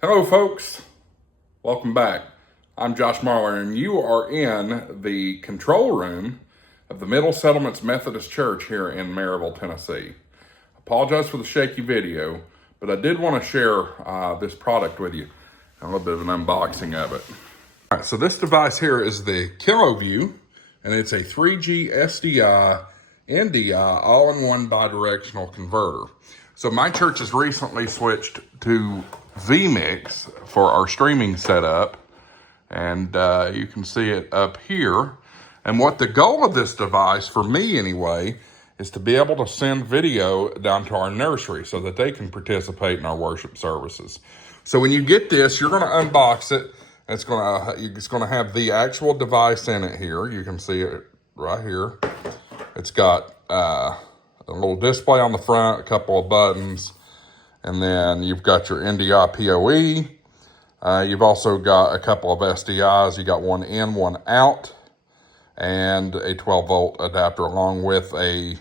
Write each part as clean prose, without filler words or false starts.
Hello folks, welcome back. I'm Josh Marler and you are in the control room of the Middle Settlements Methodist Church here in Maryville, Tennessee. Apologize for the shaky video, but I did want to share this product with you. A little bit of an unboxing of it. All right, so this device here is the Kiloview, and it's a 3G SDI NDI all-in-one bidirectional converter. So my church has recently switched to vMix for our streaming setup, and you can see it up here. And what the goal of this device, for me anyway, is to be able to send video down to our nursery so that they can participate in our worship services. So when you get this, you're going to unbox it. It's going to have the actual device in it here. You can see it right here. It's got a little display on the front, a couple of buttons, and then you've got your NDI PoE. You've also got a couple of SDIs. You got one in, one out, and a 12-volt adapter along with a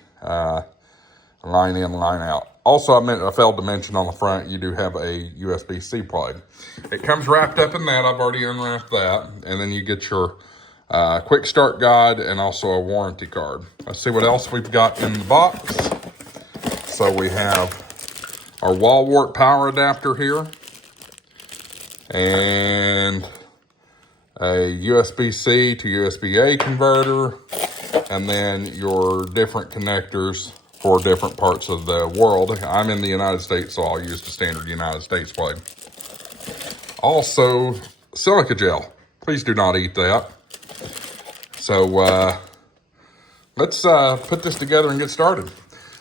line in, line out. Also, I failed to mention on the front, you do have a USB-C plug. It comes wrapped up in that. I've already unwrapped that. And then you get your quick start guide and also a warranty card. Let's see what else we've got in the box. So we have our wall wart power adapter here, and a USB-C to USB-A converter, and then your different connectors for different parts of the world. I'm in the United States, so I'll use the standard United States plug. Also, silica gel. Please do not eat that. So let's put this together and get started.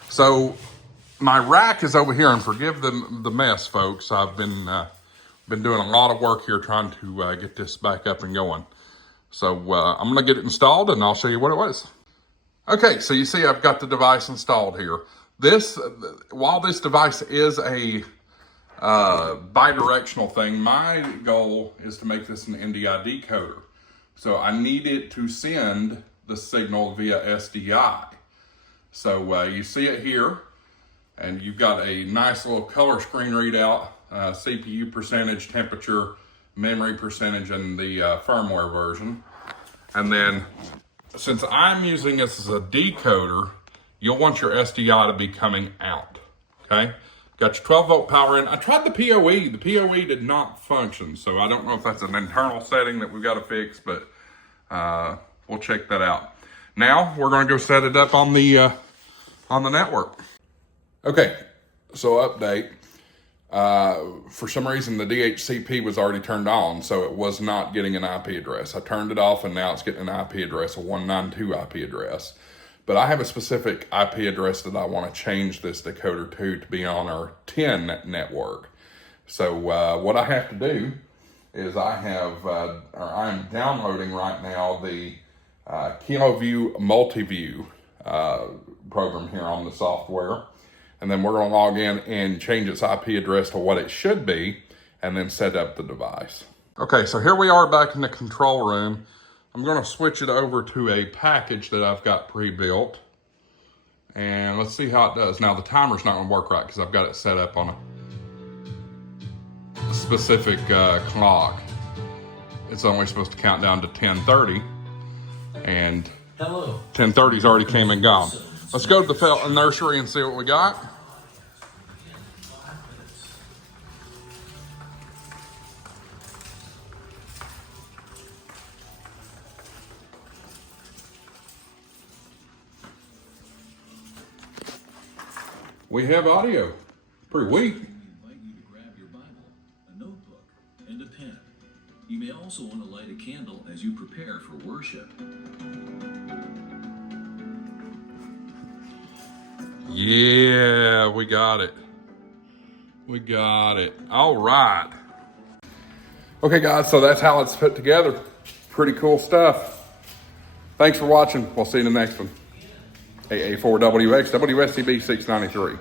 So my rack is over here, and forgive the mess, folks. I've been doing a lot of work here trying to get this back up and going. So I'm going to get it installed, and I'll show you what it was. Okay, so you see I've got the device installed here. While this device is a bidirectional thing, my goal is to make this an NDI decoder. So I need it to send the signal via SDI. So you see it here, and you've got a nice little color screen readout, CPU percentage, temperature, memory percentage, and the firmware version. And then, since I'm using this as a decoder, you'll want your SDI to be coming out, okay? Got your 12-volt power in. I tried the PoE. The PoE did not function, so I don't know if that's an internal setting that we've got to fix, but we'll check that out. Now, we're going to go set it up on the network. Okay, so update. For some reason, the DHCP was already turned on, so it was not getting an IP address. I turned it off, and now it's getting an IP address, a 192 IP address. But I have a specific IP address that I want to change this decoder to be on our 10 network. So what I have to do is I'm downloading right now the Kiloview Multiview program here on the software. And then we're going to log in and change its IP address to what it should be, and then set up the device. Okay, so here we are back in the control room. I'm going to switch it over to a package that I've got pre-built. And let's see how it does. Now, the timer's not going to work right because I've got it set up on a specific clock. It's only supposed to count down to 10:30. And 10:30's already came and gone. Let's go to the nursery and see what we got. We have audio. Pretty weak. We invite you to grab your Bible, a notebook, and a pen. You may also want to light a candle as you prepare for worship. Yeah, we got it. We got it. All right. Okay, guys, so that's how it's put together. Pretty cool stuff. Thanks for watching. We'll see you in the next one. AA4WX, WSTB 693.